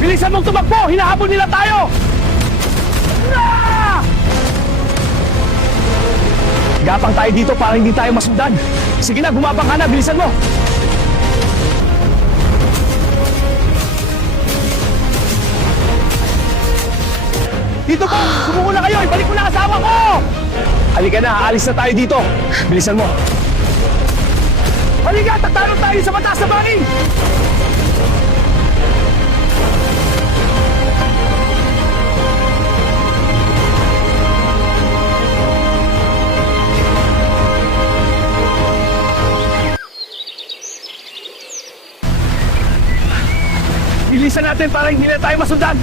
Bilisan mong tumakbo! Hinahabol nila tayo! Ah! Gapang tayo dito para hindi tayo masundan. Sige na, gumapang ka na. Bilisan mo! Dito po! Sumuko na kayo! Ibalik mo na asawa ko! Halika na, aalis na tayo dito. Bilisan mo. Halika, tatalo tayo sa mataas na bangin! Bilisan natin para hindi na tayo masundan.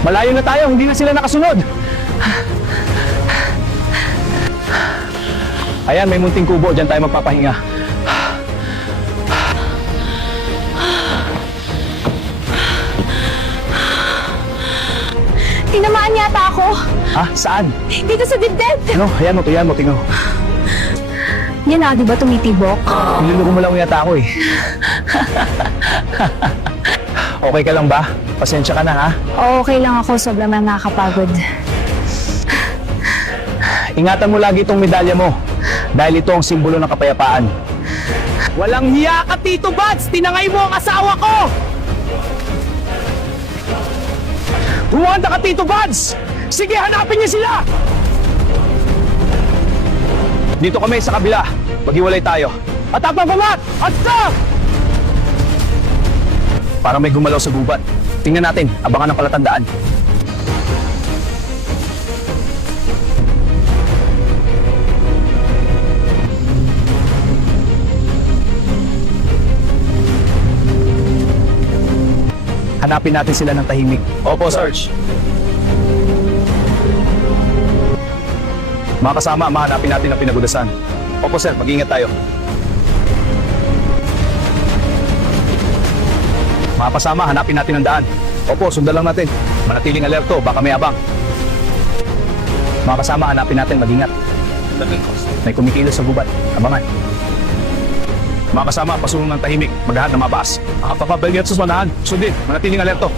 Malayo na tayo, hindi na sila nakasunod. Ayan, may munting kubo, dyan tayo magpapahinga. Tinamaan yata ako. Ha? Saan? Dito sa dibdib. Ano? Ayan mo, tingnan. Yan na, di ba tumitibok? Niluluko mo lang yata ako eh. Okay ka lang ba? Pasensya ka na ha? Okay lang ako, sobrang nakakapagod. Ingatan mo lagi itong medalya mo. Dahil ito ang simbolo ng kapayapaan. Walang hiya ka, Tito Buds! Tinangay mo ang asawa ko! Humanda ka, Tito Buds! Sige, hanapin niyo sila! Dito kami sa kabila. Maghiwalay tayo. At pamat! At stop! Para may gumalaw sa gubat. Tingnan natin, abangan ng palatandaan. Hanapin natin sila ng tahimik. Opo, Sarge. Mga kasama, mahanapin natin ang pinagudasan. Opo, sir. Mag-ingat tayo. Mga kasama, hanapin natin ang daan. Opo, sundan lang natin. Manatiling alerto, baka may abang. Mga kasama, hanapin natin. Mag-ingat. May kumikilos sa gubat. Abangan. Mga kasama, pasulong ng tahimik. Maghahan ng mabaas. Papabalingat sa manahan. Sundin, manatiling alerto.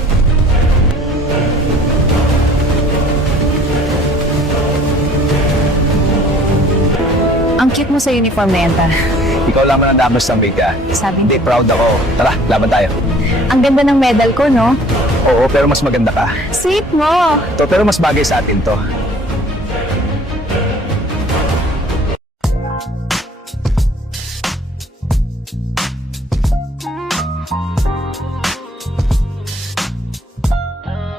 Ang cute mo sa uniform na yan, ta. Ikaw lamang ang damas ng bigka. Sabi Hindi, proud ako. Tara, laban tayo. Ang ganda ng medal ko, no? Oo, pero mas maganda ka. Sweet mo. Pero mas bagay sa atin to.